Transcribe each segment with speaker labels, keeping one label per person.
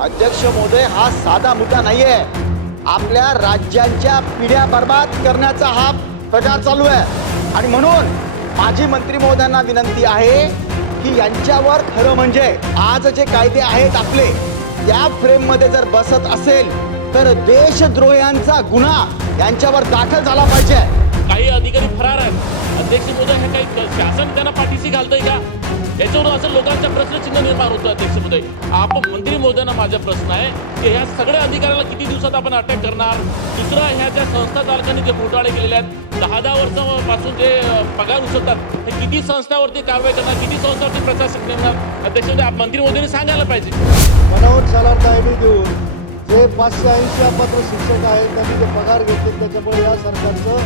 Speaker 1: अध्यक्ष महोदय हा साधा मुद्दा नाहीये. आपल्या राज्यांच्या पिढ्या बर्बाद करण्याचा हा प्रचार चालू आहे. आणि म्हणून माजी मंत्री महोदयांना विनंती आहे की यांच्यावर खरं म्हणजे आज जे कायदे आहेत आपले त्या फ्रेममध्ये जर बसत असेल तर देशद्रोह्यांचा गुन्हा यांच्यावर दाखल झाला पाहिजे.
Speaker 2: काही अधिकारी फरार आहेत. अध्यक्ष महोदय हे काही शासन त्यांना पाठीशी घालतंय का? याच्यावरून असं लोकांचा प्रश्नचिन्ह निर्माण होतो अध्यक्ष महोदय. आपण मंत्री महोदयांना माझा प्रश्न आहे की ह्या सगळ्या अधिकाऱ्याला किती दिवसात आपण अटक करणार? दुसरा ह्या ज्या संस्था चालकांनी जे घोटाळे केलेले आहेत दहा दहा वर्षापासून जे पगार उचलतात ते किती संस्थावरती कारवाई करणार? किती संस्थावरती प्रशासक नेमणार? अध्यक्ष मंत्री मोदींनी सांगायला पाहिजे.
Speaker 3: बनावट शालार्थ देऊन जे पाचशे ऐंशी अपात्र शिक्षक आहेत त्यांनी जे पगार घेतले त्याच्यामुळे या सरकारचं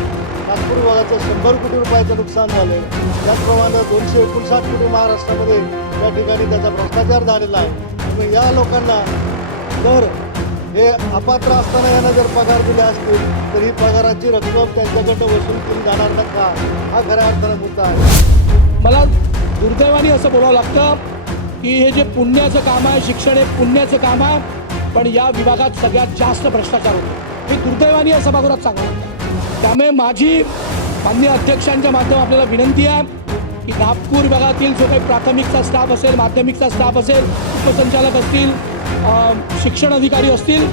Speaker 3: नागपूर विभागाचं शंभर कोटी रुपयाचं नुकसान झालं त्याचप्रमाणे दोनशे एकोणसाठ कोटी महाराष्ट्रामध्ये या ठिकाणी त्याचा भ्रष्टाचार झालेला आहे. त्यामुळे या लोकांना जर हे अपात्र असताना यांना जर पगार दिले असतील तर ही पगाराची रक्कम त्यांच्याकडनं वसूल केली जाणार नाही का? हा खऱ्या अर्थानं मुद्दा आहे.
Speaker 4: मला दुर्दैवाने असं बोलावं लागतं की हे जे पुण्याचं काम आहे शिक्षण हे पुण्याचं काम आहे. पण या विभागात सगळ्यात जास्त भ्रष्टाचार होतो. हे दुर्दैवानी या सभागृहात सांगावं त्यामुळे माझी मान्य अध्यक्षांच्या माध्यम आपल्याला विनंती आहे की नागपूर विभागातील जो काही प्राथमिकचा स्टाफ असेल माध्यमिकचा स्टाफ असेल उपसंचालक असतील शिक्षण अधिकारी असतील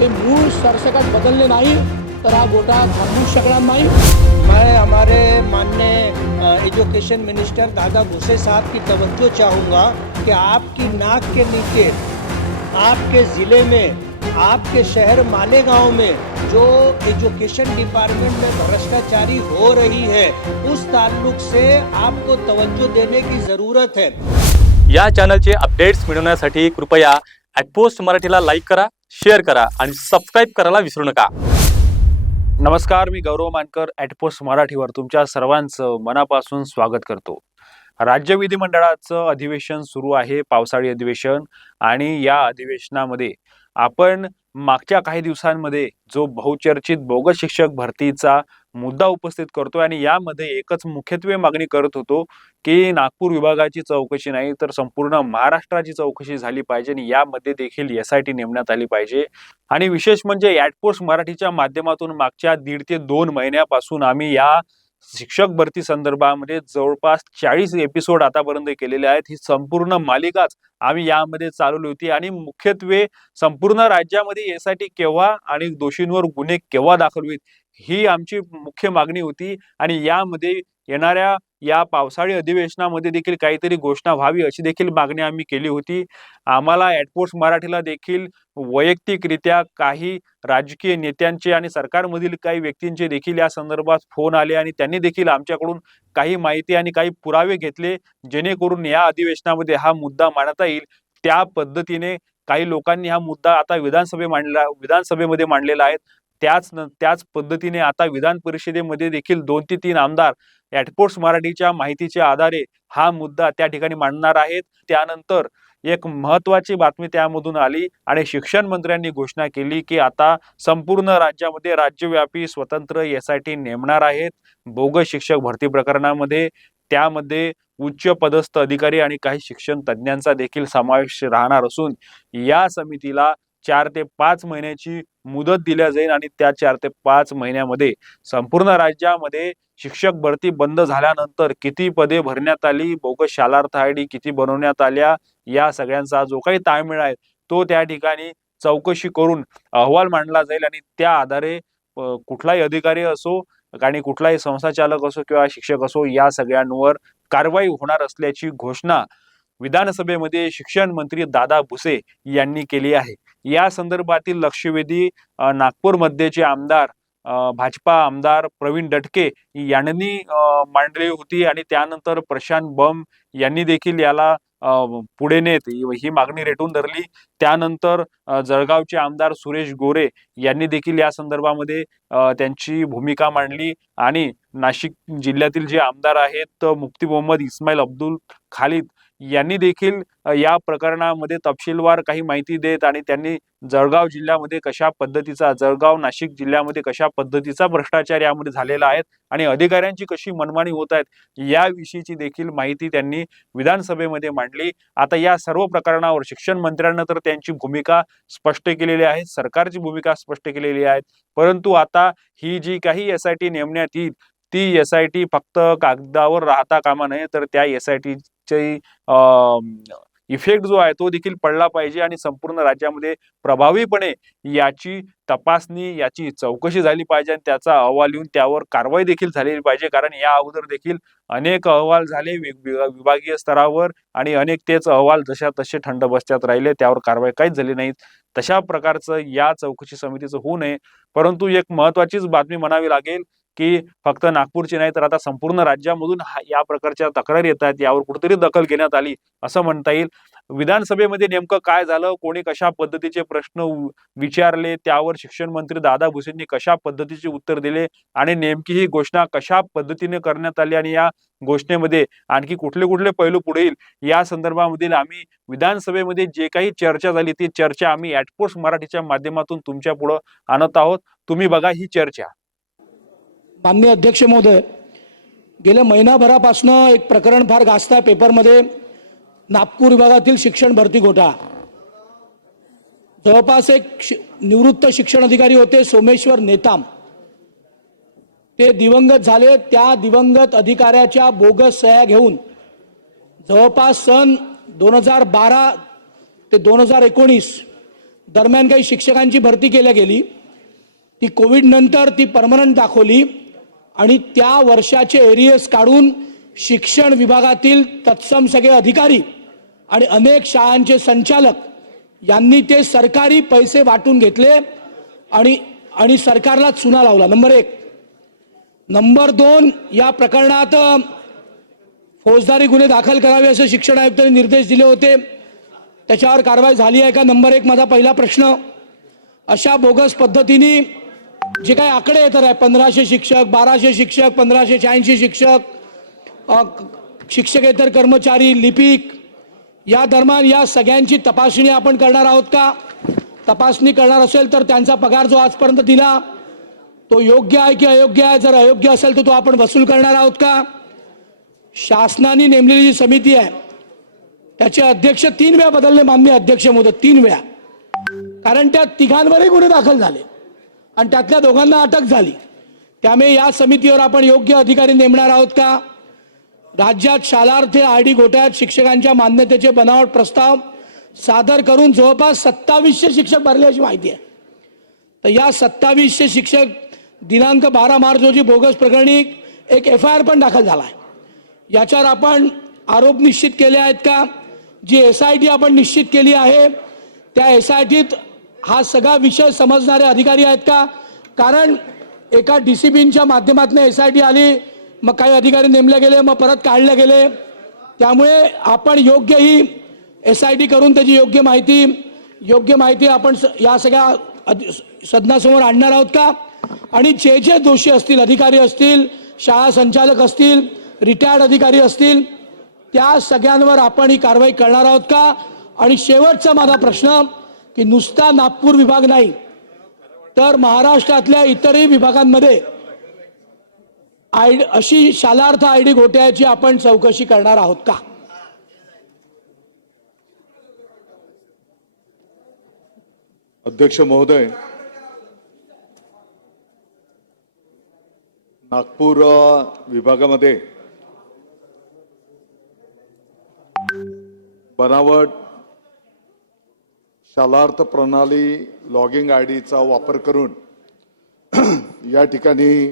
Speaker 4: ते मूळ सरसकट बदलले नाही तर हा गोटा थांबू शकणार नाही.
Speaker 5: मैं हमारे माननीय एजुकेशन मिनिस्टर दादा भुसे साहब की तवज्जो चाहूँगा कि आपकी नाक के नीचे आपके ज़िले में आपके शहर मालेगांव में जो एजुकेशन डिपार्टमेंट में भ्रष्टाचारी हो रही है उस ताल्लुक से आपको तवज्जो देने की ज़रूरत है।
Speaker 6: या चॅनलचे अपडेट्स मिळवण्यासाठी कृपया ॲटपोस्ट मराठीला लाईक करा शेअर करा आणि सबस्क्राईब करायला विसरू नका.
Speaker 7: नमस्कार मी गौरव मानकर ॲटपोस्ट मराठीवर तुमच्या सर्वांचं मनापासून स्वागत करतो. राज्य विधिमंडळाचं अधिवेशन सुरू आहे पावसाळी अधिवेशन. आणि या अधिवेशनामध्ये आपण मागच्या काही दिवसांमध्ये जो बहुचर्चित बोगस शिक्षक भरतीचा मुद्दा उपस्थित करतोय आणि यामध्ये एकच मुख्यत्वे मागणी करत होतो की नागपूर विभागाची चौकशी नाही तर संपूर्ण महाराष्ट्राची चौकशी झाली पाहिजे आणि यामध्ये देखील एस आय टी नेमण्यात आली पाहिजे. आणि विशेष म्हणजे ॲटपोस्ट मराठीच्या माध्यमातून मागच्या दीड ते दोन महिन्यापासून आम्ही या शिक्षक भरती संदर्भामध्ये जवळपास चाळीस एपिसोड आतापर्यंत केलेले आहेत. ही संपूर्ण मालिकाच आम्ही यामध्ये चालवली होती. आणि मुख्यत्वे संपूर्ण राज्यामध्ये यासाठी केव्हा आणि दोषींवर गुन्हे केव्हा दाखल होईल ही आमची मुख्य मागणी होती. आणि यामध्ये येणाऱ्या या पावसाळी अधिवेशनामध्ये देखील काहीतरी घोषणा व्हावी अशी देखील मागणी आम्ही केली होती. आम्हाला ॲटपोर्ट्स मराठीला देखील वैयक्तिकरित्या काही राजकीय नेत्यांचे आणि सरकारमधील काही व्यक्तींचे देखील या संदर्भात फोन आले आणि त्यांनी देखील आमच्याकडून काही माहिती आणि काही पुरावे घेतले जेणेकरून या अधिवेशनामध्ये हा मुद्दा मांडता येईल. त्या पद्धतीने काही लोकांनी हा मुद्दा आता विधानसभे मांडला विधानसभेमध्ये मांडलेला आहे. त्याच न- त्याच पद्धतीने आता विधान परिषदेमध्ये देखील दोन ते तीन आमदार ॲटपोस्ट मराठीच्या माहितीच्या आधारे हा मुद्दा त्या ठिकाणी मांडणार आहेत. त्यानंतर एक महत्वाची बातमी त्यामधून आली आणि शिक्षण मंत्र्यांनी घोषणा केली की आता संपूर्ण राज्यामध्ये राज्यव्यापी स्वतंत्र एस आय टी नेमणार आहेत. बोगस शिक्षक भरती प्रकरणामध्ये त्यामध्ये उच्च पदस्थ अधिकारी आणि काही शिक्षण तज्ज्ञांचा देखील समावेश राहणार असून या समितीला चार ते पाच महिन्याची मुदत दिल्या जाईल आणि त्या चार ते पाच महिन्यामध्ये संपूर्ण राज्यामध्ये शिक्षक भरती बंद झाल्यानंतर किती पदे भरण्यात आली बोगस शालार्थ आय डी किती बनवण्यात आल्या या सगळ्यांचा जो काही ताळमेळ आहे तो त्या ठिकाणी चौकशी करून अहवाल मांडला जाईल आणि त्या आधारे कुठलाही अधिकारी असो आणि कुठलाही संस्थाचालक असो किंवा शिक्षक असो या सगळ्यांवर कारवाई होणार असल्याची घोषणा विधानसभेमध्ये शिक्षण मंत्री दादा भुसे यांनी केली आहे. या संदर्भातील लक्षवेधी नागपूरमध्येचे आमदार भाजपा आमदार प्रवीण दटके यांनी मांडली होती आणि त्यानंतर प्रशांत बम यांनी देखील याला पुढे नेत ही मागणी रेटून धरली. त्यानंतर जळगावचे आमदार सुरेश गोरे यांनी देखील या संदर्भामध्ये त्यांची भूमिका मांडली आणि नाशिक जिल्ह्यातील जे आमदार आहेत मुफ्ती मोहम्मद इस्माईल अब्दुल खालिद यांनी देखील या प्रकरणामध्ये तपशीलवार काही माहिती देत आणि त्यांनी जळगाव जिल्ह्यामध्ये कशा पद्धतीचा जळगाव नाशिक जिल्ह्यामध्ये कशा पद्धतीचा भ्रष्टाचार यामध्ये झालेला आहे आणि अधिकाऱ्यांची कशी मनमानी होत आहेत याविषयीची देखील माहिती त्यांनी विधानसभेमध्ये मांडली. आता या सर्व प्रकरणावर शिक्षण मंत्र्यांना तर त्यांची भूमिका स्पष्ट केलेली आहे सरकारची भूमिका स्पष्ट केलेली आहे. परंतु आता ही जी काही एस आय टी नेमण्यात येईल ती एस आय टी फक्त कागदावर राहता कामा नये तर त्या एस आय टी इफेक्ट जो आहे तो देखील पडला पाहिजे आणि संपूर्ण राज्यामध्ये प्रभावीपणे याची तपासणी याची चौकशी झाली पाहिजे आणि त्याचा अहवाल येऊन त्यावर कारवाई देखील झालेली पाहिजे. कारण या अगोदर देखील अनेक अहवाल झाले विभागीय स्तरावर आणि अनेक तेच अहवाल जशा तसे थंड बसत्यात राहिले त्यावर कारवाई काहीच झाली नाही तशा प्रकारचं या चौकशी समितीचं होऊ नये. परंतु एक महत्वाचीच बातमी म्हणावी लागेल की फक्त नागपूरची नाही तर आता संपूर्ण राज्यामधून या प्रकारच्या तक्रारी येत आहेत यावर कुठेतरी दखल घेण्यात आली असं म्हणता येईल. विधानसभेमध्ये नेमकं काय झालं कोणी कशा पद्धतीचे प्रश्न विचारले त्यावर शिक्षण मंत्री दादा भुसेंनी कशा पद्धतीचे उत्तर दिले आणि नेमकी ही घोषणा कशा पद्धतीने करण्यात आली आणि या घोषणेमध्ये आणखी कुठले कुठले पैलू पुढे येईल या संदर्भामधील आम्ही विधानसभेमध्ये जे काही चर्चा झाली ती चर्चा आम्ही ऍटपोस्ट मराठीच्या माध्यमातून तुमच्या पुढं आणत आहोत. तुम्ही बघा ही चर्चा.
Speaker 4: माननीय अध्यक्ष महोदय गेल्या महिनाभरापासनं एक प्रकरण फार गाजत आहे पेपरमध्ये नागपूर विभागातील शिक्षण भरती घोटाळा. जवळपास एक शि- निवृत्त शिक्षण अधिकारी होते सोमेश्वर नेताम. ते दिवंगत झाले त्या दिवंगत अधिकाऱ्याच्या बोगस सह्या घेऊन जवळपास सन दोन हजार बारा ते दोन हजार एकोणीस दरम्यान काही शिक्षकांची भरती केल्या गेली. ती कोविडनंतर ती परमनंट दाखवली. आणि त्या वर्षाचे एरियस काढून शिक्षण विभागातील तत्सम सगळे अधिकारी आणि अनेक शाळांचे संचालक यांनी ते सरकारी पैसे वाटून घेतले आणि आणि सरकारला चुना लावला. नंबर एक. नंबर दोन या प्रकरणात फौजदारी गुन्हे दाखल करावे असे शिक्षण आयुक्तांनी निर्देश दिले होते. त्याच्यावर कारवाई झाली आहे का? नंबर एक माझा पहिला प्रश्न. अशा बोगस पद्धतीने जे काही आकडे येतात आहे पंधराशे शिक्षक बाराशे शिक्षक पंधराशे शहाऐंशी शिक्षक शिक्षकेतर कर्मचारी लिपिक या दरम्यान या सगळ्यांची तपासणी आपण करणार आहोत का? तपासणी करणार असेल तर त्यांचा पगार जो आजपर्यंत दिला तो योग्य आहे की अयोग्य आहे? जर अयोग्य असेल तर तो आपण वसूल करणार आहोत का? शासनाने नेमलेली जी समिती आहे त्याचे अध्यक्ष तीन वेळा बदलले मान्य अध्यक्ष मोदक तीन वेळा. कारण त्या तिघांवरही गुन्हे दाखल झाले. आणि त्यातल्या दोघांना अटक झाली. त्यामुळे या समितीवर आपण योग्य अधिकारी नेमणार आहोत का? राज्यात शालार्थ आय डी घोटाळ्यात शिक्षकांच्या मान्यतेचे बनावट प्रस्ताव सादर करून जवळपास सत्तावीसशे शिक्षक भरले अशी माहिती आहे. तर या सत्तावीसशे शिक्षक दिनांक बारा मार्च रोजी बोगस प्रकरणी एक एफ आय आर पण दाखल झाला आहे. याच्यावर आपण आरोप निश्चित केले आहेत का? जी एस आय टी आपण निश्चित केली आहे त्या एस आय टीत हा सगळा विषय समजणारे अधिकारी आहेत का? कारण एका डी सी बीच्या माध्यमातून एस आय टी आली मग काही अधिकारी नेमले गेले मग परत काढले गेले. त्यामुळे आपण योग्य ही एस आय टी करून त्याची योग्य माहिती योग्य माहिती आपण स- या सगळ्या सदनासमोर आणणार आहोत का? आणि जे जे दोषी असतील अधिकारी असतील शाळा संचालक असतील रिटायर्ड अधिकारी असतील त्या सगळ्यांवर आपण ही कारवाई करणार आहोत का? आणि शेवटचा माझा प्रश्न की नुसता नागपूर विभाग नाही तर महाराष्ट्रातल्या इतरही विभागांमध्ये आय अशी शालार्थ आय डी घोट्याची आपण चौकशी करणार आहोत का?
Speaker 3: अध्यक्ष महोदय नागपूर विभागामध्ये बनावट शालार्थ प्रणाली लॉगिंग आय डीचा वापर करून या ठिकाणी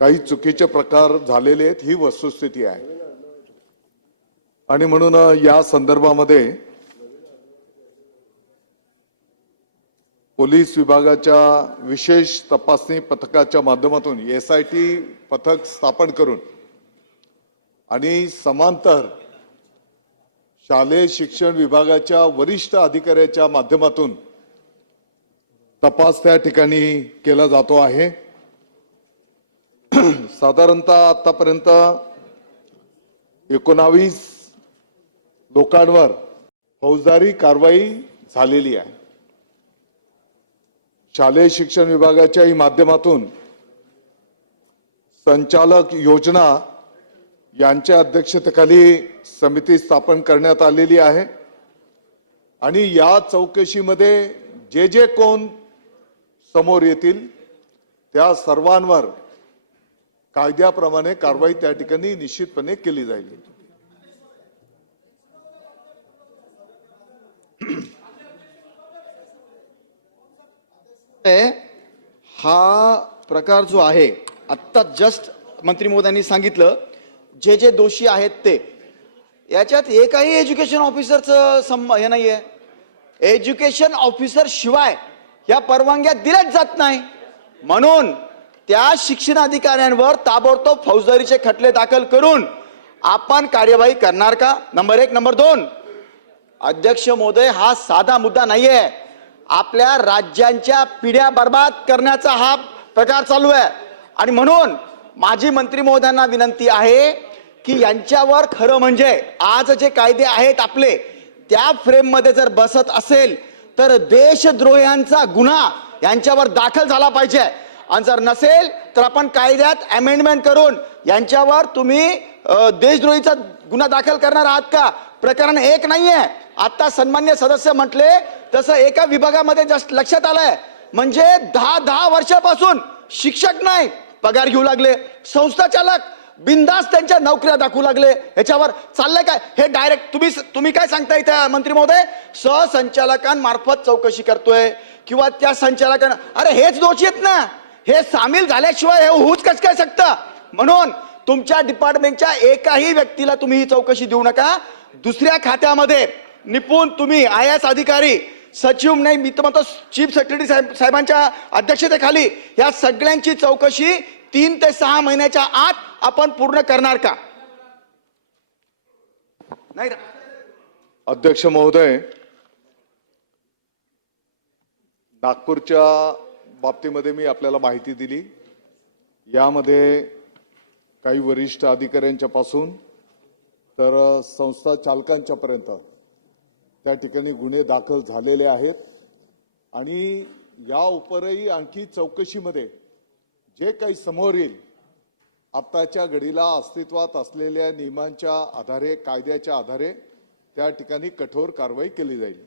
Speaker 3: काही चुकीचे प्रकार झालेले आहेत ही वस्तुस्थिती आहे. आणि म्हणून या संदर्भामध्ये पोलीस विभागाच्या विशेष तपासणी पथकाच्या माध्यमातून एस आय टी पथक स्थापन करून आणि समांतर शालेय शिक्षण विभागाच्या वरिष्ठ अधिकाऱ्याच्या माध्यमातून तपास त्या ठिकाणी केला जातो आहे. साधारणतः आतापर्यंत
Speaker 8: एकोणावीस लोकांवर फौजदारी कारवाई झालेली आहे. शालेय शिक्षण विभागाच्याही माध्यमातून संचालक योजना यांच्या अध्यक्षतेखाली समिती स्थापन करण्यात आलेली आहे. आणि या चौकशीमध्ये जे जे कोण समोर येतील त्या सर्वांवर कायद्याप्रमाणे कारवाई त्या ठिकाणी निश्चितपणे केली जाईल.
Speaker 1: हा प्रकार जो आहे आत्ता जस्ट मंत्री महोदयांनी सांगितलं जे जे दोषी आहेत ते. याच्यात एकाही एज्युकेशन ऑफिसरचं सम हे नाही आहे एज्युकेशन ऑफिसर शिवाय या परवानग्या दिल्याच जात नाही. म्हणून त्या शिक्षण अधिकाऱ्यांवर ताबडतोब फौजदारीचे खटले दाखल करून आपण कार्यवाही करणार का? नंबर एक. नंबर दोन. अध्यक्ष महोदय हा साधा मुद्दा नाहीये. आपल्या राज्यांच्या पिढ्या बर्बाद करण्याचा हा प्रकार चालू आहे. आणि म्हणून माजी मंत्री महोदयांना विनंती आहे की यांच्यावर खरं म्हणजे आज जे कायदे आहेत आपले त्या फ्रेममध्ये जर बसत असेल तर देशद्रोह्यांचा गुन्हा यांच्यावर दाखल झाला पाहिजे. आणि जर नसेल तर आपण कायद्यात अमेंडमेंट करून यांच्यावर तुम्ही देशद्रोहीचा गुन्हा दाखल करणार आहात का? प्रकरण एक नाहीये. आता सन्मान्य सदस्य म्हटले तसं एका विभागामध्ये जस्ट लक्षात आलंय. म्हणजे दहा दहा वर्षापासून शिक्षक नाही पगार घेऊ लागले संस्था चालक बिंदास त्यांच्या नोकऱ्या दाखवू लागले. ह्याच्यावर चाललंय काय? हे डायरेक्ट तुम्ही तुम्ही काय सांगताय त्या मंत्री महोदय? सहसंचालकांमार्फत चौकशी करतोय. किंवा त्या संचालकांना अरे हेच दोषी आहेत ना. हे सामील झाल्याशिवाय हे होऊच कस काय शकतं? म्हणून तुमच्या डिपार्टमेंटच्या एकाही व्यक्तीला तुम्ही ही चौकशी देऊ नका. दुसऱ्या खात्यामध्ये निपुण तुम्ही आय एस अधिकारी सचिव नाही मी तर म्हणतो चीफ सेक्रेटरी साहेब साहेबांच्या अध्यक्षतेखाली या सगळ्यांची चौकशी तीन ते सहा महिन्याच्या आत आपण पूर्ण करणार का? नाही
Speaker 8: अध्यक्ष महोदय नागपूरच्या बाबतीमध्ये मी आपल्याला माहिती दिली. यामध्ये काही वरिष्ठ अधिकाऱ्यांच्या पासून तर संस्था चालकांच्या पर्यंत त्या ठिकाणी गुन्हे दाखल झालेले आहेत. आणि या उपरही आणखी चौकशीमध्ये जे काही समोर येईल आत्ताच्या घडीला अस्तित्वात असलेल्या नियमांच्या आधारे कायद्याच्या आधारे त्या ठिकाणी कठोर कारवाई केली जाईल.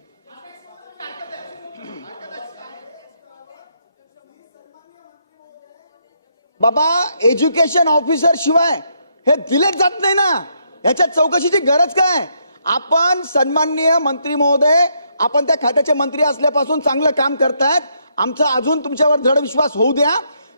Speaker 1: बाबा एज्युकेशन ऑफिसर शिवाय हे दिलेच जात नाही ना. ह्याच्या चौकशीची गरज काय? आपण सन्माननीय मंत्री महोदय आपण त्या खात्याचे मंत्री असल्यापासून चांगलं काम करतायत. आमचा अजून तुमच्यावर दृढ विश्वास होऊ द्या.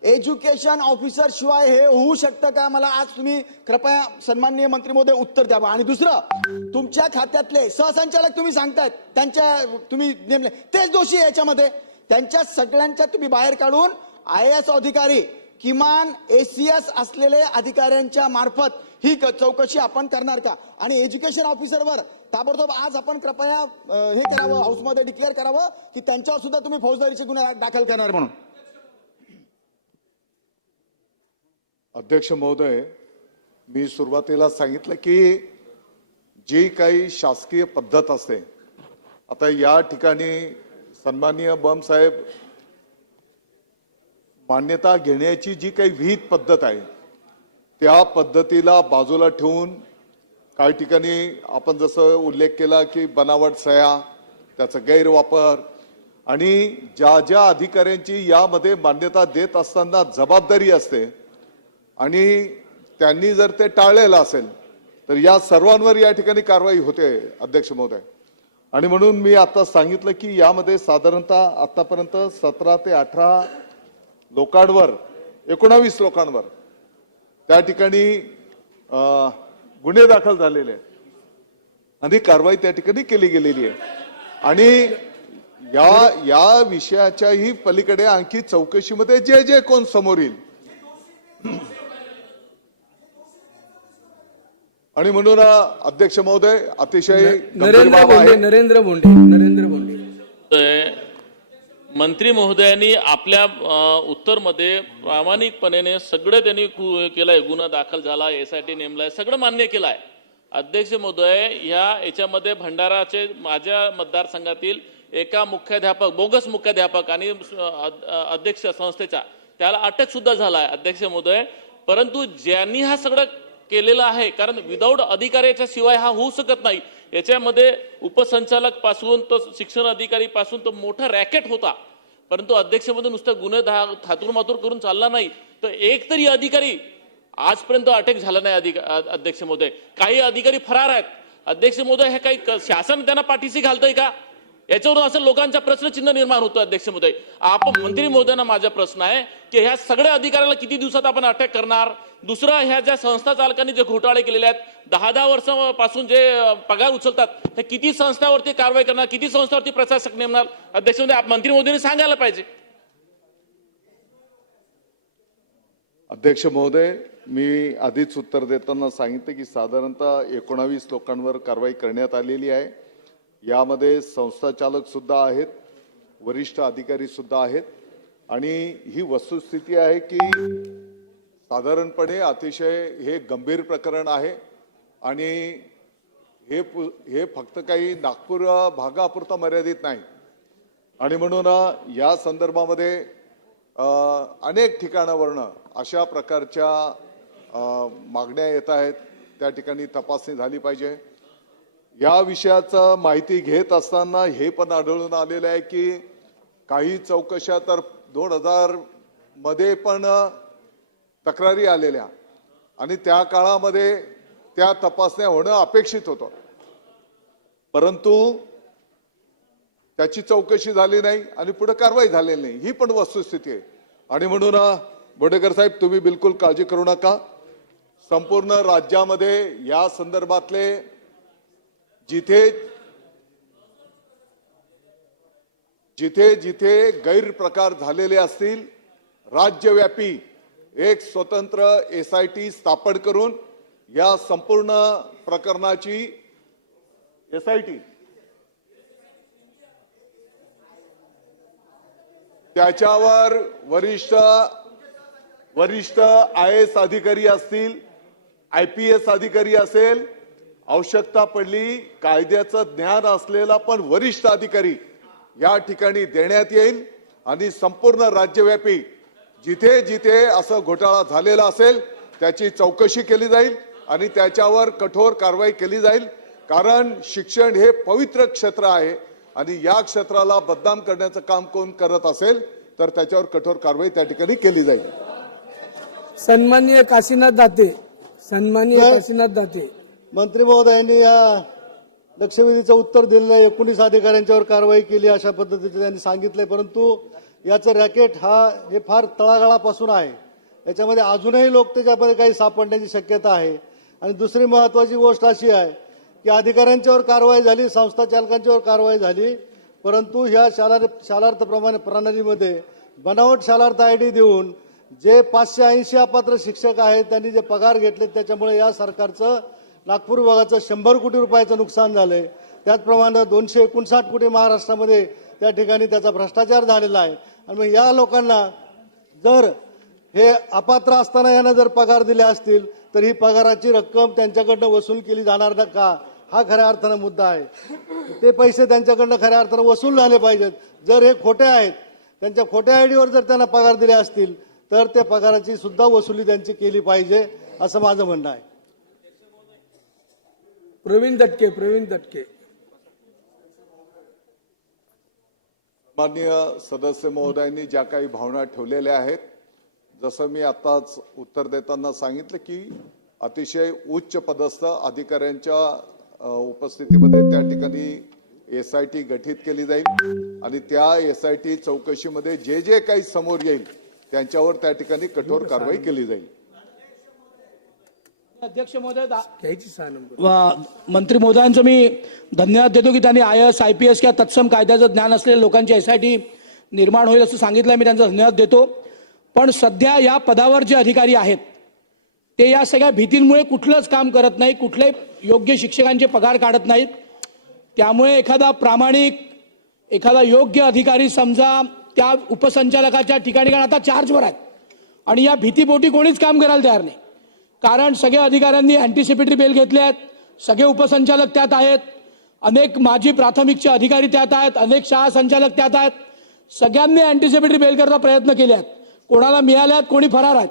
Speaker 1: एज्युकेशन ऑफिसर शिवाय हे होऊ शकतं का? मला आज तुम्ही कृपया सन्माननीय मंत्री महोदय उत्तर द्यावा आणि दुसरं तुमच्या खात्यातले सहसंचालक तुम्ही सांगतायत. त्यांच्या तुम्ही नेमले. तेच दोषी याच्यामध्ये. त्यांच्या सगळ्यांच्या तुम्ही बाहेर काढून आय एस अधिकारी किमान एसीएस असलेले अधिकाऱ्यांच्या मार्फत ही चौकशी आपण करणार का? आणि एज्युकेशन ऑफिसरवर ताबडतोब आज आपण कृपया हे करावं हाऊसमध्ये डिक्लेअर करावं की त्यांच्यावर सुद्धा तुम्ही फौजदारीचे गुन्हे दाखल करणार म्हणून.
Speaker 8: अध्यक्ष महोदय मी सुरुवातीला सांगितलं की जी काही शासकीय पद्धत असते आता या ठिकाणी सन्माननीय बम साहेब मान्यता घेण्याची जी काही विहित पद्धत आहे त्या पद्धतीला बाजूला ठेवून काही ठिकाणी आपण जसं उल्लेख केला की बनावट सह्या त्याचा गैरवापर आणि ज्या ज्या अधिकाऱ्यांची यामध्ये मान्यता देत असताना जबाबदारी असते आणि त्यांनी जर ते टाळलेलं असेल तर या सर्वांवर या ठिकाणी कारवाई होते अध्यक्ष महोदय. आणि म्हणून मी आता सांगितलं की यामध्ये साधारणतः आतापर्यंत सतरा ते अठरा लोकांवर एकोणावीस लोकांवर त्या ठिकाणी गुन्हे दाखल झालेले आहेत. आणि कारवाई त्या ठिकाणी केली गेलेली आहे. आणि या या विषयाच्याही पलीकडे आणखी चौकशीमध्ये जे जे कोण समोर येईल. आणि म्हणून अध्यक्ष महोदय अतिशय
Speaker 9: नरेंद्र बोंडे नरेंद्र बोंडे
Speaker 2: मंत्री महोदयांनी आपल्या उत्तरमध्ये प्रामाणिकपणे सगळं त्यांनी केलंय गुन्हा दाखल झाला एस आय टी नेमलाय सगळं मान्य केलंय. अध्यक्ष महोदय ह्या याच्यामध्ये भंडाराचे माझ्या मतदारसंघातील एका मुख्याध्यापक बोगस मुख्याध्यापक आणि अध्यक्ष संस्थेचा त्याला अटक सुद्धा झाला आहे अध्यक्ष महोदय. परंतु ज्यांनी हा सगळं केलेलं आहे कारण विदाऊट अधिकाऱ्याच्या शिवाय हा होऊ शकत नाही याच्यामध्ये उपसंचालकपासून तो शिक्षण अधिकारी पासून तो मोठा रॅकेट होता. परंतु अध्यक्षमध्ये नुसतं गुन्हे धा थातूर मातूर करून चालला नाही. तर एक तरी अधिकारी आजपर्यंत अटक झाला नाही अधिक अध्यक्ष महोदय. काही अधिकारी फरार आहेत. अध्यक्ष महोदय हे काही शासन त्यांना पाठीशी घालतंय का? याच्यावरून असं लोकांचा प्रश्नचिन्ह निर्माण होतो अध्यक्ष महोदय आपण मंत्री महोदयांना माझा प्रश्न आहे की ह्या सगळ्या अधिकाऱ्याला किती दिवसात आपण अटक करणार? दुसरा ह्या ज्या संस्था चालकांनी जे घोटाळे केलेले आहेत दहा दहा वर्षापासून जे पगार उचलतात हे किती संस्थावरती कारवाई करणार? किती संस्थावरती प्रशासक नेमणार? अध्यक्ष महोदय मंत्री मोदींनी सांगायला पाहिजे.
Speaker 8: अध्यक्ष महोदय मी आधीच उत्तर देताना सांगितलं की साधारणतः एकोणावीस लोकांवर कारवाई करण्यात आलेली आहे. यामध्ये संस्थाचालक सुद्धा आहेत वरिष्ठ अधिकारी सुद्धा आहेत. आणि ही वस्तुस्थिती आहे की साधारणपणे अतिशय हे गंभीर प्रकरण आहे आणि हे पु- हे फक्त काही नागपूर भागापुरता मर्यादित नाही. आणि म्हणून या संदर्भामध्ये अनेक ठिकाणावरनं अशा प्रकारच्या मागण्या येत आहेत. त्या ठिकाणी तपासणी झाली पाहिजे. या विषयाचं माहिती घेत असताना हे पण आढळून आलेलं आहे की काही चौकशा तर दोन हजारमध्ये पण तक्रारी आलेल्या. आणि त्या काळामध्ये त्या तपासण्या होणं अपेक्षित होतं. परंतु त्याची चौकशी झाली नाही आणि पुढे कारवाई झालेली नाही. ही पण वस्तुस्थिती आहे. आणि म्हणून बोडेकर साहेब तुम्ही बिलकुल काळजी करू नका. संपूर्ण राज्यामध्ये या संदर्भातले जिथे जिथे जिथे गैरप्रकार झालेले असतील राज्यव्यापी एक स्वतंत्र एस आय टी स्थापन करून या संपूर्ण प्रकरणाची एस आय टी त्याच्यावर वरिष्ठ वरिष्ठ आय एस अधिकारी असतील आय पी एस अधिकारी असेल आवश्यकता पडली कायद्याचं ज्ञान असलेला पण वरिष्ठ अधिकारी या ठिकाणी देण्यात येईल आणि संपूर्ण राज्यव्यापी जिथे जिथे असं घोटाळा झालेला असेल त्याची चौकशी केली जाईल आणि त्याच्यावर कठोर कारवाई केली जाईल कारण शिक्षण हे पवित्र क्षेत्र आहे आणि या क्षेत्राला बदनाम करण्याचं काम कोण करत असेल तर त्याच्यावर कठोर कारवाई त्या ठिकाणी केली जाईल
Speaker 9: सन्माननीय काशीनाथ दाते सन्माननीय? काशीनाथ दाते
Speaker 3: मंत्री महोदयांनी या लक्षवेधीचं उत्तर दिलेलं आहे एकोणीस अधिकाऱ्यांच्यावर कारवाई केली अशा पद्धतीचे त्यांनी सांगितलंय. परंतु याचं रॅकेट हा हे फार तळागाळापासून आहे. याच्यामध्ये अजूनही लोक त्याच्यामध्ये काही सापडण्याची शक्यता आहे. आणि दुसरी महत्त्वाची गोष्ट अशी आहे की अधिकाऱ्यांच्यावर कारवाई झाली संस्था चालकांच्यावर कारवाई झाली. परंतु ह्या शालार शालार्थ प्रमाणे प्रणालीमध्ये बनावट शालार्थ आय डी देऊन जे पाचशे ऐंशी अपात्र शिक्षक आहेत त्यांनी जे पगार घेतले त्याच्यामुळे या सरकारचं नागपूर विभागाचं शंभर कोटी रुपयाचं नुकसान झालंय. त्याचप्रमाणे दोनशे एकोणसाठ कोटी महाराष्ट्रामध्ये त्या ठिकाणी त्याचा भ्रष्टाचार झालेला आहे. आणि मग या लोकांना जर हे अपात्र असताना यांना जर पगार दिले असतील तर ही पगाराची रक्कम त्यांच्याकडनं वसूल केली जाणार ना का? हा खऱ्या अर्थानं मुद्दा आहे. ते पैसे त्यांच्याकडनं खऱ्या अर्थानं वसूल झाले पाहिजेत. जर हे खोटे आहेत त्यांच्या खोट्या आयडीवर जर त्यांना पगार दिले असतील तर त्या पगाराची सुद्धा वसुली त्यांची केली पाहिजे असं माझं म्हणणं आहे.
Speaker 9: प्रवीण दटके प्रवीण दटके.
Speaker 8: माननीय सदस्य महोदयांनी ज्या काही भावना ठेवलेल्या आहेत जसं मी आताच उत्तर देताना सांगितलं की अतिशय उच्च पदस्थ अधिकाऱ्यांच्या उपस्थितीमध्ये त्या ठिकाणी एस आय टी गठीत केली जाईल आणि त्या एस आय टी चौकशीमध्ये जे जे काही समोर येईल त्यांच्यावर त्या ठिकाणी कठोर कारवाई केली जाईल.
Speaker 4: अध्यक्ष महोदय दा-
Speaker 9: घ्यायची सहा नंबर.
Speaker 4: वा- मंत्री महोदयांचं मी धन्यवाद देतो की त्यांनी I S I P S किंवा तत्सम कायद्याचं ज्ञान असलेल्या लोकांची एस आय टी निर्माण होईल असं सांगितलं मी त्यांचा धन्यवाद देतो. पण सध्या या पदावर जे अधिकारी आहेत ते या सगळ्या भीतींमुळे कुठलंच काम करत नाही कुठले योग्य शिक्षकांचे पगार काढत नाहीत. त्यामुळे एखादा प्रामाणिक एखादा योग्य अधिकारी समजा त्या उपसंचालकाच्या ठिकाणी कारण आता चार्जवर आहेत. आणि या भीतीपोटी कोणीच काम करायला तयार नाही. कारण सगळ्या अधिकाऱ्यांनी अँटिसिपेटरी बेल घेतल्या आहेत. सगळे उपसंचालक त्यात आहेत. अनेक माजी प्राथमिकचे अधिकारी त्यात आहेत. अनेक शाळा संचालक त्यात आहेत. सगळ्यांनी अँटिसिपेटरी बेल करता प्रयत्न केले आहेत. कोणाला मिळाल्यात कोणी फरार आहेत.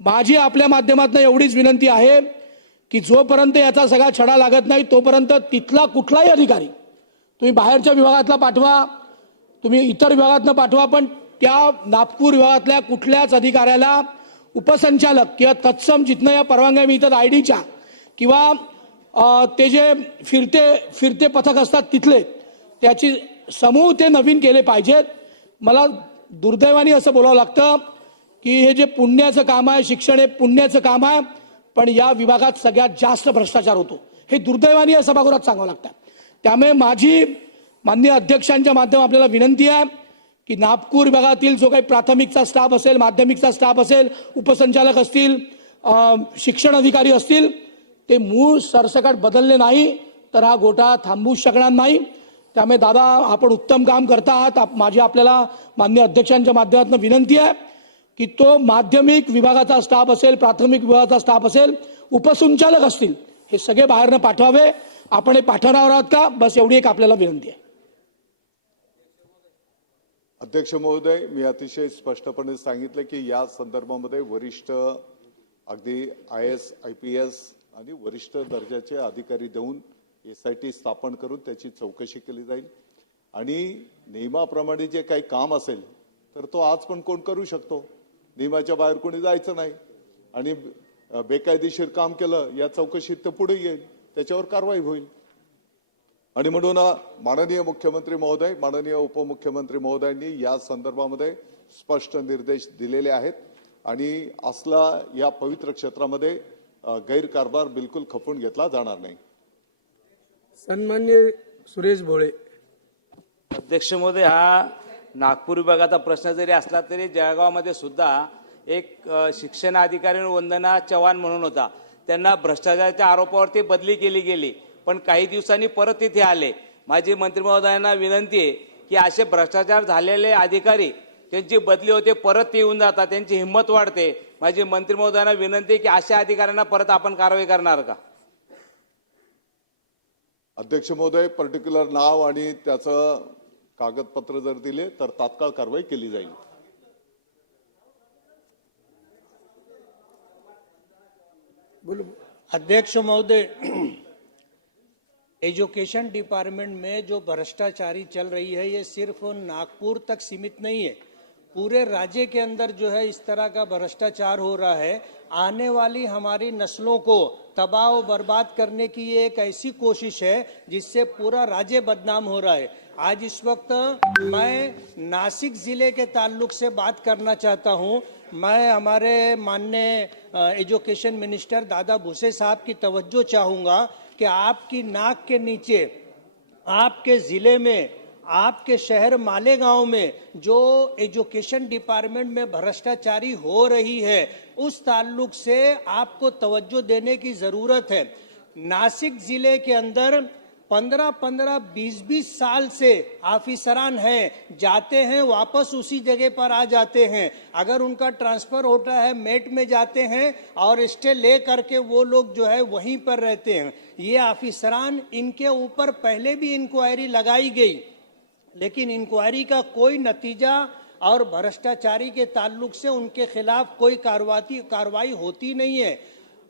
Speaker 4: माझी आपल्या माध्यमातून एवढीच विनंती आहे की जोपर्यंत याचा सगळा छडा लागत नाही तोपर्यंत तिथला कुठलाही अधिकारी तुम्ही बाहेरच्या विभागातला पाठवा तुम्ही इतर विभागातनं पाठवा पण त्या नागपूर विभागातल्या कुठल्याच अधिकाऱ्याला उपसंचालक किंवा तत्सम जिथनं या परवानग्या मिळतात आय डीच्या किंवा ते जे फिरते फिरते पथक असतात तिथले त्याची समूह ते नवीन केले पाहिजेत. मला दुर्दैवाने असं बोलावं लागतं की हे जे पुण्याचं काम आहे शिक्षण हे पुण्याचं काम आहे पण या विभागात सगळ्यात जास्त भ्रष्टाचार होतो. हे दुर्दैवाने या सभागृहात सांगावं लागतं. त्यामुळे माझी माननीय अध्यक्षांच्या माध्यम आपल्याला विनंती आहे की नागपूर विभागातील जो काही प्राथमिकचा स्टाफ असेल माध्यमिकचा स्टाफ असेल उपसंचालक असतील शिक्षण अधिकारी असतील ते मूळ सरसकट बदलले नाही तर हा घोटाळा थांबू शकणार नाही. त्यामुळे दादा आपण उत्तम काम करता आहात. आप- माझी आपल्याला मान्य अध्यक्षांच्या माध्यमातून विनंती आहे की तो माध्यमिक विभागाचा स्टाफ असेल प्राथमिक विभागाचा स्टाफ असेल उपसंचालक असतील हे सगळे बाहेरनं पाठवावे. आपण हे पाठवणार आहोत का? बस एवढी एक आपल्याला विनंती आहे.
Speaker 8: अध्यक्ष महोदय मी अतिशय स्पष्टपणे सांगितलं की या संदर्भामध्ये वरिष्ठ अगदी I S I P S आणि वरिष्ठ दर्जाचे अधिकारी देऊन एस आय टी स्थापन करून त्याची चौकशी केली जाईल. आणि नियमाप्रमाणे जे काही काम असेल तर तो आज पण कोण करू शकतो? नियमाच्या बाहेर कोणी जायचं नाही. आणि बेकायदेशीर काम केलं या चौकशीत तर पुढे येईल त्याच्यावर कारवाई होईल. आणि म्हणून माननीय मुख्यमंत्री महोदय माननीय उपमुख्यमंत्री महोदयांनी या संदर्भामध्ये स्पष्ट निर्देश दिलेले आहेत. आणि असला या पवित्र क्षेत्रामध्ये गैरकारभार बिलकुल खपून घेतला जाणार नाही.
Speaker 9: सन्मान्य सुरेश भोळे.
Speaker 10: अध्यक्ष महोदय हा नागपूर विभागाचा प्रश्न जरी असला तरी जळगावमध्ये सुद्धा एक शिक्षण अधिकारी वंदना चव्हाण म्हणून होता. त्यांना भ्रष्टाचाराच्या आरोपावरती बदली केली गेली. पण काही दिवसांनी परत तिथे आले. माझी मंत्री महोदयांना विनंती आहे की असे भ्रष्टाचार झालेले अधिकारी त्यांची बदली होते परत ते येऊन जातात त्यांची हिंमत वाढते. माझी मंत्री महोदयांना विनंती आहे की अशा अधिकाऱ्यांना परत आपण कारवाई करणार का?
Speaker 8: अध्यक्ष महोदय पर्टिक्युलर नाव आणि त्याचं कागदपत्र जर दिले तर तात्काळ कारवाई केली जाईल.
Speaker 9: बोलो.
Speaker 5: अध्यक्ष महोदय एजुकेशन डिपार्टमेंट में जो भ्रष्टाचारी चल रही है, ये सिर्फ़ नागपुर तक सीमित नहीं है। पूरे राज्य के अंदर जो है, इस तरह का भ्रष्टाचार हो रहा है। आने वाली हमारी नस्लों को तबाह और बर्बाद करने की ये एक ऐसी कोशिश है, जिससे पूरा राज्य बदनाम हो रहा है। आज इस वक्त मैं नासिक ज़िले के ताल्लुक से बात करना चाहता हूँ। मैं हमारे माननीय एजुकेशन मिनिस्टर दादा भूसे साहब की तवज्जो चाहूँगा कि आपकी नाक के नीचे, आपके ज़िले में, आपके शहर मालेगांव में जो एजुकेशन डिपार्टमेंट में भ्रष्टाचारी हो रही है, उस ताल्लुक से आपको तवज्जो देने की ज़रूरत है। नासिक ज़िले के अंदर पंद्रह पंद्रह बीस बीस साल से ऑफिसरान हैं, जाते हैं, वापस उसी जगह पर आ जाते हैं। अगर उनका ट्रांसफ़र होता है, मेट में जाते हैं और स्टे ले करके वो लोग जो है वहीं पर रहते हैं। ये ऑफिसरान इनके ऊपर पहले भी इंक्वायरी लगाई गई, लेकिन इंक्वायरी का कोई नतीजा और भ्रष्टाचारी के ताल्लुक से उनके खिलाफ कोई कार्रवाई होती नहीं है।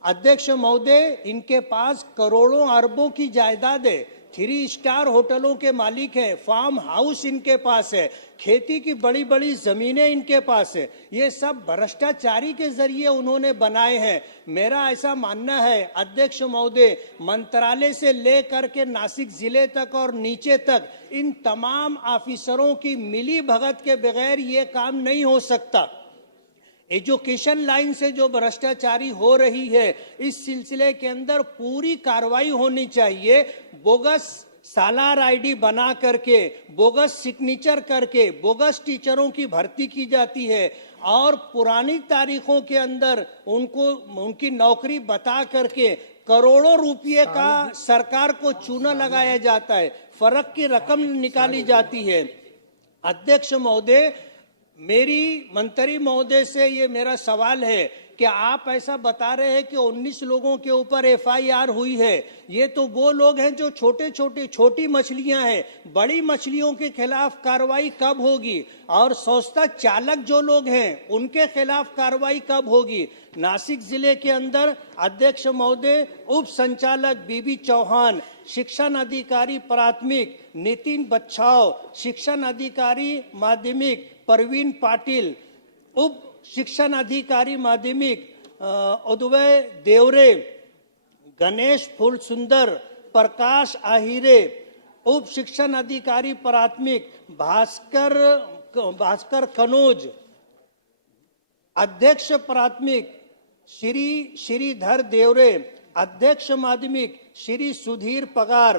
Speaker 5: अध्यक्ष महोदय, इनके पास करोड़ों अरबों की जायदाद। है थ्री स्टार होटलों के मालिक है, फार्म हाउस इनके पास है, खेती की बड़ी बड़ी जमीनें इनके पास है। ये सब भ्रष्टाचारी के ज़रिए उन्होंने बनाए हैं। मेरा ऐसा मानना है, अध्यक्ष महोदय, मंत्रालय से लेकर के नासिक ज़िले तक और नीचे तक, इन तमाम ऑफिसरों की मिली भगत के बगैर ये काम नहीं हो सकता। एजुकेशन लाइन से जो भ्रष्टाचारी हो रही है, इस सिलसिले के अंदर पूरी कार्रवाई होनी चाहिए। बोगस सालार आईडी बना करके, बोगस सिग्नेचर करके, बोगस टीचरों की भर्ती की जाती है और पुरानी तारीखों के अंदर उनको, उनकी नौकरी बता करके करोड़ों रुपये का सरकार को चूना लगाया जाता है। फ़र्क की रकम निकाली जाती है। अध्यक्ष महोदय मेरी मंत्री महोदय से ये मेरा सवाल है कि आप ऐसा बता रहे हैं कि 19 लोगों के ऊपर एफआईआर हुई है। ये तो वो लोग हैं जो छोटे छोटे छोटी मछलियाँ हैं। बड़ी मछलियों के खिलाफ कार्रवाई कब होगी? और संस्था चालक जो लोग हैं, उनके खिलाफ कार्रवाई कब होगी? नासिक ज़िले के अंदर अध्यक्ष महोदय उप संचालक बीबी चौहान, शिक्षण अधिकारी प्राथमिक, नितिन बच्छाव शिक्षण अधिकारी माध्यमिक परवीन पाटील उप शिक्षण अधिकारी माध्यमिक उदवय देवरे गणेश फुलसुंदर प्रकाश आहिरे उप शिक्षण अधिकारी प्राथमिक भास्कर भास्कर कनोज अध्यक्ष प्राथमिक श्री श्रीधर देवरे अध्यक्ष माध्यमिक श्री सुधीर पगार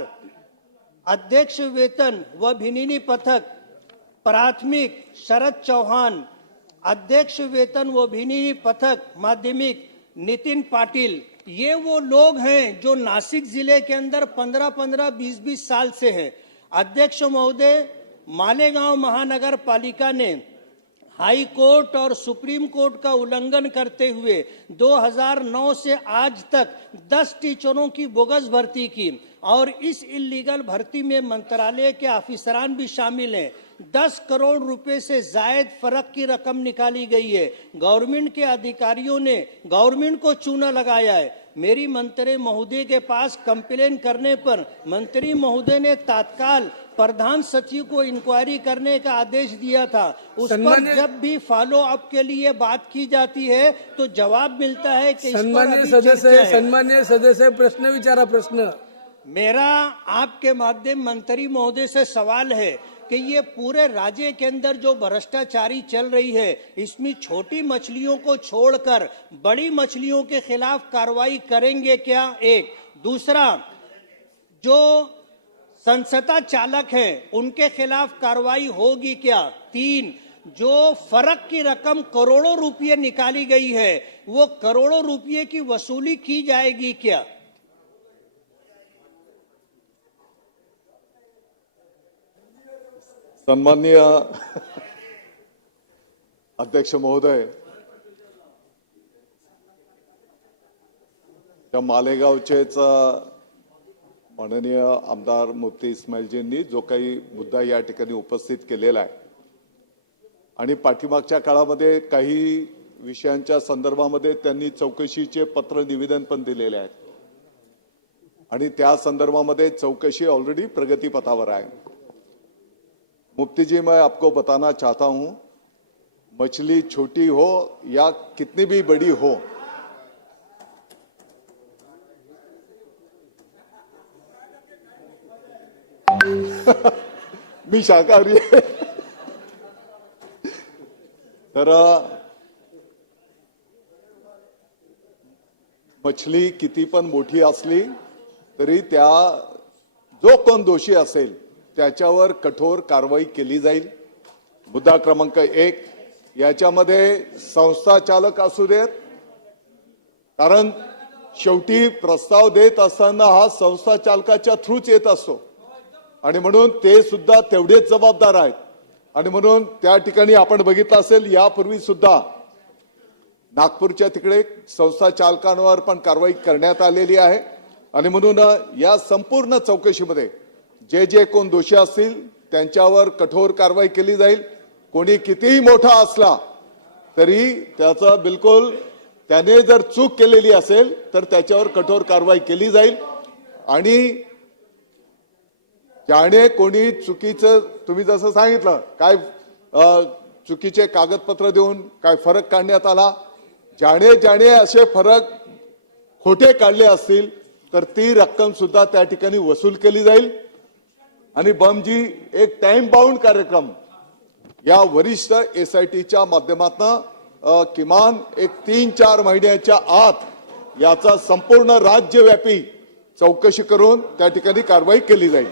Speaker 5: अध्यक्ष वेतन व भिनिनी पथक प्राथमिक शरद चौहान, अध्यक्ष वेतन व भिनिनी पथक, माध्यमिक नितिन पाटिल, ये वो लोग हैं जो नासिक ज़िले के अंदर 15 15 20 20 साल से हैं। अध्यक्ष महोदय, मालेगांव महानगर पालिका ने हाई कोर्ट और सुप्रीम कोर्ट का उल्लंघन करते हुए 2009 से आज तक 10 टीचरों की बोगस भर्ती की और इस इलीगल भर्ती में मंत्रालय के ऑफिसरान भी शामिल हैं। 10 करोड़ रुपए से जायद फ़र्क की रकम निकाली गई है। गवर्नमेंट के अधिकारियों ने गवर्नमेंट को चूना लगाया है। मेरी मंत्री महोदय के पास कंप्लेन करने पर मंत्री महोदय ने तत्काल प्रधान सचिव को इंक्वायरी करने का आदेश दिया था। उस पर जब भी फॉलो अप के लिए बात की जाती है तो जवाब मिलता है कि
Speaker 9: सन्मान्य सदस्य। सन्मान्य सदस्य प्रश्न विचारा प्रश्न।
Speaker 5: मेरा आपके माध्यम मंत्री महोदय से सवाल है। कि ये पूरे राज्य के अंदर जो भ्रष्टाचारी चल रही है, इसमें छोटी मछलियों को छोड़कर बड़ी मछलियों के खिलाफ कार्रवाई करेंगे क्या? एक। दूसरा, जो संसदा चालक हैं, उनके खिलाफ कार्रवाई होगी क्या? तीन, जो फ़र्क की रकम करोड़ों रुपये निकाली गई है, वो करोड़ों रुपये की वसूली की जाएगी क्या?
Speaker 8: सन्माननीय अध्यक्ष महोदय त्या मालेगावचेच माननीय आमदार मुफ्ती इस्माईलजींनी जो काही मुद्दा या ठिकाणी उपस्थित केलेला आहे आणि पाठीमागच्या काळामध्ये काही विषयांच्या संदर्भामध्ये त्यांनी चौकशीचे पत्र निवेदन पण दिलेले आहेत. आणि त्या संदर्भामध्ये चौकशी ऑलरेडी प्रगतीपथावर आहे. मुफ्ती जी, मैं आपको बताना चाहता हूँ, मछली छोटी हो या कितनी भी बड़ी हो। मी शाकाहारी तर, मछली किती पण मोठी असली, तरी त्या जो कोण दोषी असेल त्याच्यावर कठोर कारवाई केली जाईल. मुद्दा क्रमांक एक याच्यामध्ये संस्था चालक असू देत कारण शेवटी प्रस्ताव देत असताना हा संस्था चालकाच्या थ्रूच येत असतो. आणि म्हणून ते सुद्धा तेवढेच जबाबदार आहेत. आणि म्हणून त्या ठिकाणी आपण बघितलं असेल यापूर्वी सुद्धा नागपूरच्या तिकडे संस्था चालकांवर पण कारवाई करण्यात आलेली आहे. आणि म्हणून या संपूर्ण चौकशीमध्ये जे जे कोण दोषी असतील त्यांच्यावर कठोर कारवाई केली जाईल. कोणी कितीही मोठा असला तरी त्याचं बिलकुल त्याने जर चूक केलेली असेल तर त्याच्यावर कठोर कारवाई केली जाईल. आणि ज्याने कोणी चुकीचं तुम्ही जसं सांगितलं काय चुकीचे कागदपत्र देऊन काय फरक काढण्यात आला. ज्याने ज्याने असे फरक खोटे काढले असतील तर ती रक्कम सुद्धा त्या ठिकाणी वसूल केली जाईल. आणि बमजी एक टाइम बाउंड कार्यक्रम या वरिष्ठ एस आय टीच्या माध्यमातून किमान एक तीन चार महिन्याच्या आत याचा संपूर्ण राज्यव्यापी चौकशी करून त्या ठिकाणी कारवाई केली जाईल.